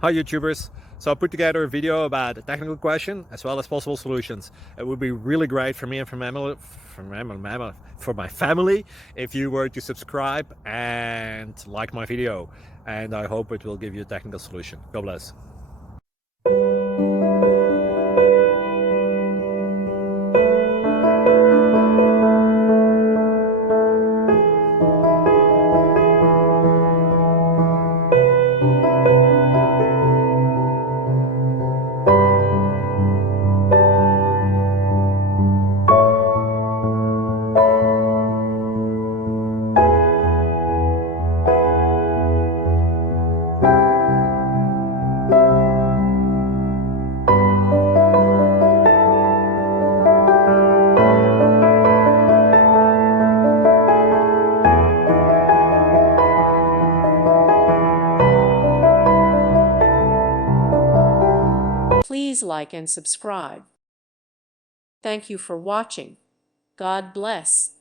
Hi YouTubers! So I put together a video about a technical question as well as possible solutions. It would be really great for me and for my family if you were to subscribe and like my video, and I hope it will give you a technical solution. God bless. Please like and subscribe. Thank you for watching. God bless.